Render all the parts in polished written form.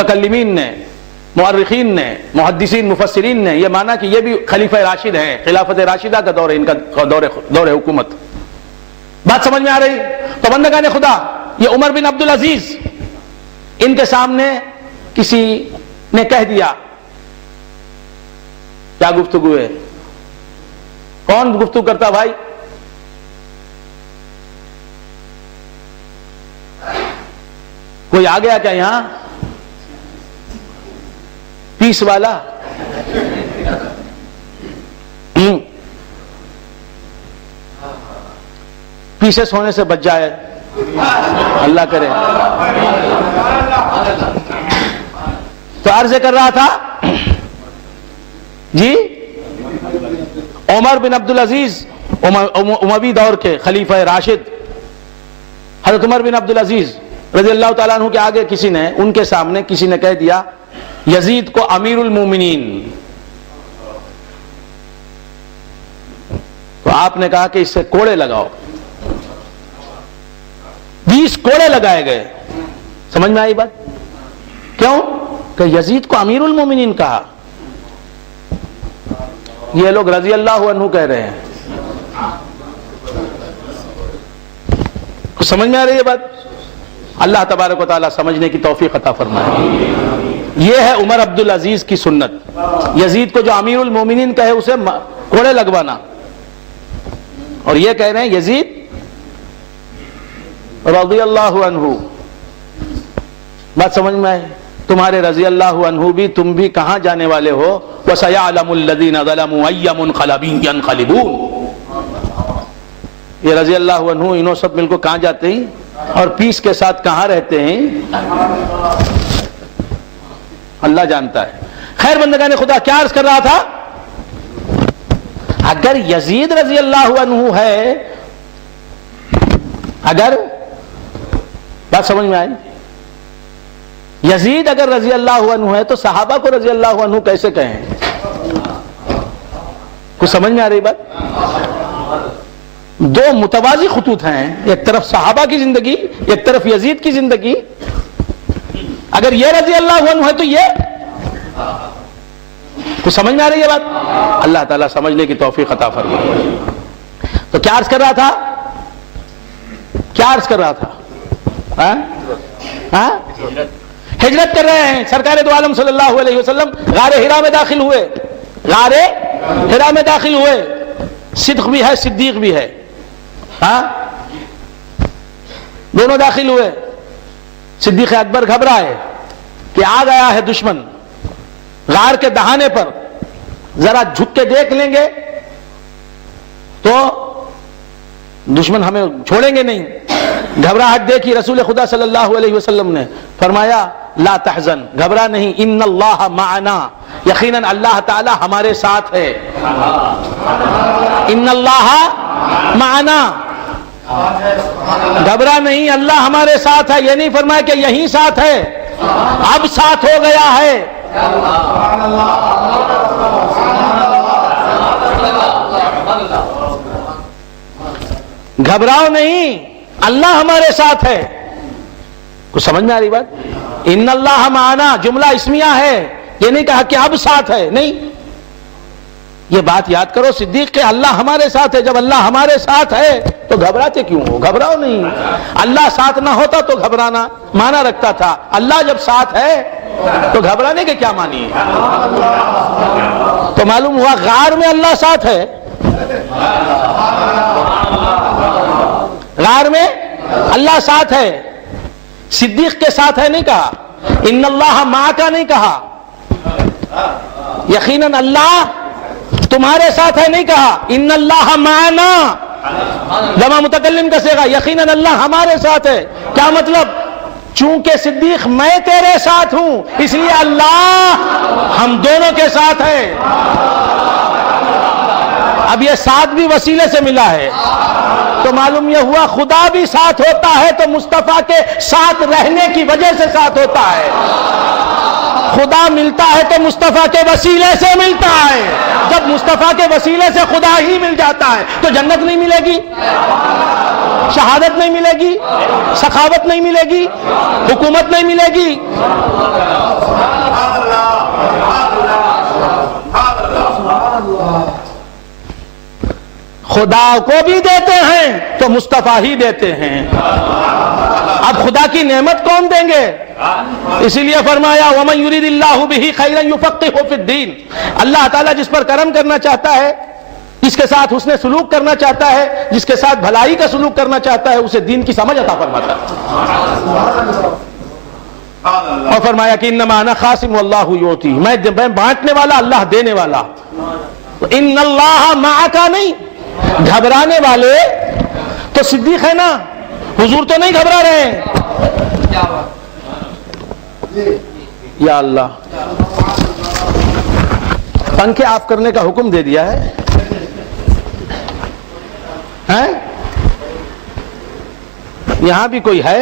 متکلمین نے، مؤرخین نے، محدثین مفسرین نے یہ مانا کہ یہ بھی خلیفہ راشد ہیں، خلافت راشدہ کا دور ہے، ان کا دور حکومت۔ بات سمجھ میں آ رہی؟ تو بندگان خدا، یہ عمر بن عبدالعزیز، ان کے سامنے کسی نے کہہ دیا، کیا گفتگو ہے؟ کون گفتگو کرتا بھائی؟ کوئی آ گیا کیا یہاں؟ پیس والا؟ پیسس ہونے سے بچ جائے، اللہ کرے۔ تو عرض کر رہا تھا جی، عمر بن عبدالعزیز اموی دور کے خلیفہ راشد حضرت عمر بن عبدالعزیز رضی اللہ تعالیٰ عنہ کے آگے کسی نے، ان کے سامنے کسی نے کہہ دیا یزید کو امیر المومنین۔ تو آپ نے کہا کہ اس سے کوڑے لگاؤ۔ 20 کوڑے لگائے گئے۔ سمجھ میں آئی بات؟ کیوں کہ یزید کو امیر المومنین کہا؟ یہ لوگ رضی اللہ عنہ کہہ رہے ہیں۔ کچھ سمجھ میں آ رہی ہے بات؟ اللہ تبارک و تعالیٰ سمجھنے کی توفیق عطا فرمائے۔ یہ ہے عمر عبدالعزیز کی سنت، یزید کو جو امیر المومنین کہے اسے کوڑے لگوانا۔ اور یہ کہہ رہے ہیں یزید رضی اللہ عنہ۔ بات سمجھ میں آئے؟ تمہارے رضی اللہ عنہ بھی، تم بھی کہاں جانے والے ہو؟ وَسَيَعْلَمُ الَّذِينَ ظَلَمُوا أَيَّ مُنْقَلَبٍ يَنْقَلِبُونَ۔ یہ رضی اللہ عنہ انہوں سب مل کو کہاں جاتے ہیں اور پیس کے ساتھ کہاں رہتے ہیں، اللہ جانتا ہے۔ خیر بندگان خدا، کیا عرض کر رہا تھا؟ اگر یزید رضی اللہ عنہ ہے، اگر بات سمجھ میں آئی، یزید اگر رضی اللہ عنہ ہے تو صحابہ کو رضی اللہ عنہ کیسے کہیں؟ کچھ سمجھ میں آ رہی بات؟ دو متوازی خطوط ہیں، ایک طرف صحابہ کی زندگی، ایک طرف یزید کی زندگی۔ اگر یہ رضی اللہ عنہ ہے تو یہ، کچھ سمجھ میں آ رہی ہے بات؟ اللہ تعالیٰ سمجھنے کی توفیق عطا فرمائے۔ تو کیا عرض کر رہا تھا؟ کیا عرض کر رہا تھا؟ ہجرت کر رہے ہیں، سرکار دو عالم صلی اللہ علیہ وسلم غار حرا میں داخل ہوئے، غار حرا میں داخل ہوئے۔ صدق بھی ہے، صدیق بھی ہے، دونوں داخل ہوئے۔ صدیق اکبر گھبرائے کہ آ گیا ہے دشمن، غار کے دہانے پر، ذرا جھک کے دیکھ لیں گے تو دشمن ہمیں چھوڑیں گے نہیں۔ گھبراہٹ دیکھی رسول خدا صلی اللہ علیہ وسلم نے، فرمایا لا تحزن، گھبرا نہیں، ان اللہ معنا، یقیناً اللہ تعالی ہمارے ساتھ ہے۔ ان اللہ معنا، گھبرا نہیں، اللہ ہمارے ساتھ ہے۔ یہ نہیں فرمایا کہ یہیں ساتھ ہے، اب ساتھ ہو گیا ہے۔ گھبراؤ نہیں، اللہ ہمارے ساتھ ہے۔ کچھ سمجھ میں آ رہی بات؟ ان اللہ معنا جملہ اسمیہ ہے، یہ نہیں کہا کہ اب ساتھ ہے، نہیں۔ یہ بات یاد کرو صدیق کہ اللہ ہمارے ساتھ ہے۔ جب اللہ ہمارے ساتھ ہے تو گھبراتے کیوں ہو؟ گھبراؤ نہیں۔ اللہ ساتھ نہ ہوتا تو گھبرانا مانا رکھتا تھا، اللہ جب ساتھ ہے تو گھبرانے کے کیا معنی ہے؟ تو معلوم ہوا غار میں اللہ ساتھ ہے، غار میں اللہ ساتھ ہے، صدیق کے ساتھ ہے نہیں کہا، ان اللہ معک نہیں کہا، یقیناً اللہ تمہارے ساتھ ہے نہیں کہا، ان اللہ معنا جمع متکلم کا صیغہ، یقیناً اللہ ہمارے ساتھ ہے۔ کیا مطلب؟ چونکہ صدیق میں تیرے ساتھ ہوں اس لیے اللہ ہم دونوں کے ساتھ ہے۔ اب یہ ساتھ بھی وسیلے سے ملا ہے، تو معلوم یہ ہوا خدا بھی ساتھ ہوتا ہے تو مصطفیٰ کے ساتھ رہنے کی وجہ سے ساتھ ہوتا ہے۔ خدا ملتا ہے تو مصطفیٰ کے وسیلے سے ملتا ہے۔ جب مصطفیٰ کے وسیلے سے خدا ہی مل جاتا ہے تو جنت نہیں ملے گی، شہادت نہیں ملے گی، سخاوت نہیں ملے گی، حکومت نہیں ملے گی۔ خدا کو بھی دیتے ہیں تو مصطفیٰ ہی دیتے ہیں. اب خدا کی نعمت کون دیں گے؟ اسی لیے فرمایا وَمَن يُرِدِ اللَّهُ بِهِ خَيْرًا يُفَقِّهُ فِي الدِّينِ. اللہ تعالیٰ جس پر کرم کرنا چاہتا ہے، جس کے ساتھ حسن سلوک کرنا چاہتا ہے، جس کے ساتھ بھلائی کا سلوک کرنا چاہتا ہے، اسے دین کی سمجھ عطا فرماتا ہے. اور فرمایا کہ انما انا خاسم واللہ یعطی، میں بانٹنے والا، اللہ دینے والا. ان اللہ معک نہیں، گھبرانے والے تو صدیق ہے نا، حضور تو نہیں گھبرا رہے ہیں. یا اللہ، پنکھے آف کرنے کا حکم دے دیا ہے. یہاں بھی کوئی ہے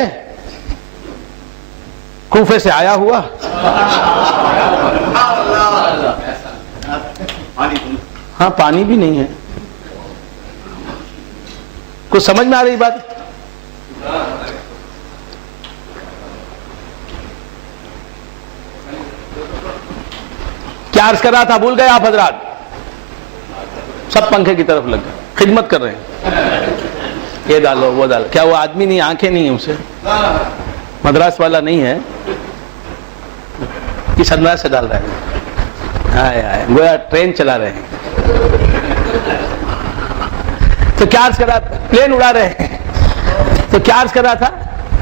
کوفے سے آیا ہوا؟ ہاں، پانی بھی نہیں ہے. کچھ سمجھ میں آ رہی بات؟ کیا عرض کر رہا تھا، بھول گئے آپ حضرات؟ سب پنکھے کی طرف لگ گئے، خدمت کر رہے ہیں. یہ ڈالو، وہ ڈالو. کیا وہ آدمی نہیں، آنکھیں نہیں ہیں اسے؟ مدراس والا نہیں ہے، کس انداز سے ڈال رہے ہیں؟ گویا ٹرین چلا رہے ہیں. تو کیا عرض کر رہا تھا؟ پلین اڑا رہے ہیں. تو کیا عرض کر رہا تھا؟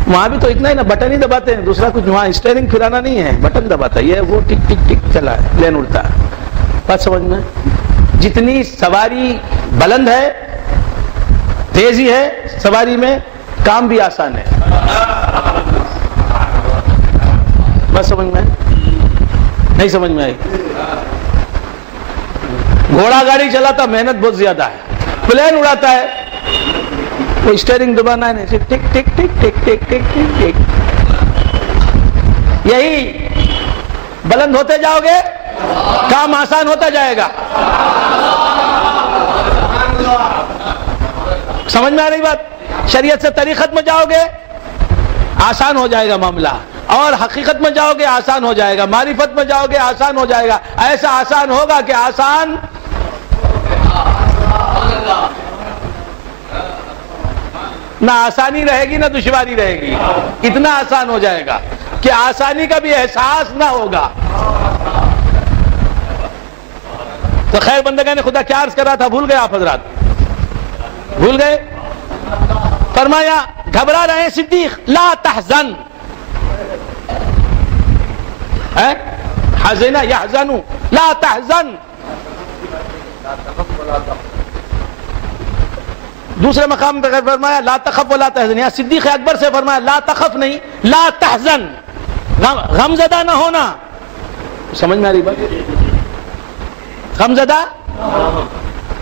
وہاں بھی تو اتنا ہی نا، بٹن ہی دباتے ہیں، دوسرا کچھ. وہاں اسٹیئرنگ پھرانا نہیں ہے، بٹن دباتا ہے، یہ وہ ٹک ٹک ٹک چلا ہے، پلین اڑتا ہے. بات سمجھ میں؟ جتنی سواری بلند ہے، تیزی ہے سواری میں، کام بھی آسان ہے. بس سمجھ میں نہیں؟ سمجھ میں آئی؟ گھوڑا گاڑی چلاتا محنت بہت زیادہ ہے، پلین اڑاتا ہے وہ اسٹیئرنگ دبانا ہے، ٹک ٹک ٹک ٹک ٹک ٹک ٹک ٹک. یہی بلند ہوتے جاؤ گے کام آسان ہوتا جائے گا. سمجھ میں آ رہی بات؟ شریعت سے طریقت میں جاؤ گے آسان ہو جائے گا معاملہ، اور حقیقت میں جاؤ گے آسان ہو جائے گا، معرفت میں جاؤ گے آسان ہو جائے گا. ایسا آسان ہوگا کہ آسان نہ آسانی رہے گی نہ دشواری رہے گی. اتنا آسان ہو جائے گا کہ آسانی کا بھی احساس نہ ہوگا. تو خیر بندگان خدا، کیا عرض کر رہا تھا؟ بھول گئے آپ حضرات؟ بھول گئے؟ فرمایا گھبرا رہے ہیں صدیق، لا تحزن. حزن یحزن، لا تحزن. دوسرے مقام پہ فرمایا لا تخف ولا تحزن. یہاں صدیق اکبر سے فرمایا لا تخف نہیں، لا تحزن، غم زدہ نہ ہونا. سمجھ میں آ رہی بات؟ غم زدہ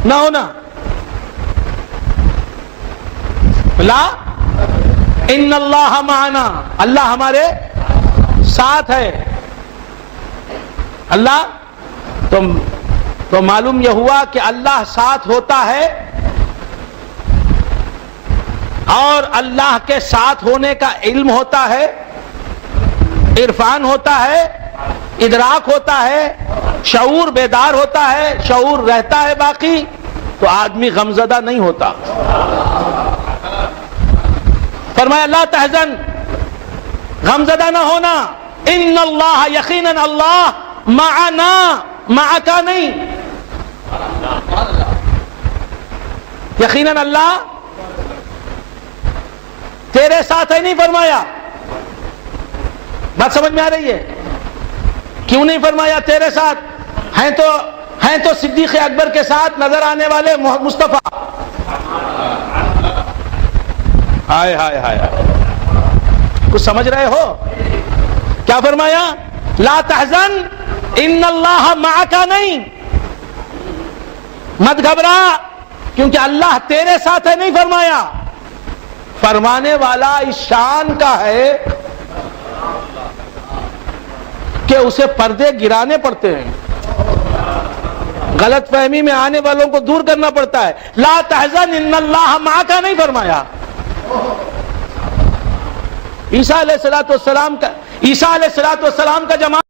نہ ہونا. لا ان اللہ معنا، اللہ ہمارے ساتھ ہے. اللہ تو معلوم یہ ہوا کہ اللہ ساتھ ہوتا ہے، اور اللہ کے ساتھ ہونے کا علم ہوتا ہے، عرفان ہوتا ہے، ادراک ہوتا ہے، شعور بیدار ہوتا ہے، شعور رہتا ہے باقی، تو آدمی غمزدہ نہیں ہوتا. فرمایا لا تحزن، غمزدہ نہ ہونا. ان اللہ، یقیناً اللہ، معنا، معکا نہیں، یقیناً اللہ تیرے ساتھ ہے نہیں فرمایا. بات سمجھ میں آ رہی ہے؟ کیوں نہیں فرمایا تیرے ساتھ؟ ہیں تو صدیق اکبر کے ساتھ نظر آنے والے مصطفیٰ. ہائے ہائے ہائے، کچھ سمجھ رہے ہو؟ کیا فرمایا؟ لا تحزن ان اللہ معکا نہیں، مت گھبرا کیونکہ اللہ تیرے ساتھ ہے نہیں فرمایا. فرمانے والا اس شان کا ہے کہ اسے پردے گرانے پڑتے ہیں، غلط فہمی میں آنے والوں کو دور کرنا پڑتا ہے. لا تحزن ان اللہ معکا نہیں فرمایا. عیسیٰ علیہ الصلوۃ والسلام کا جماعت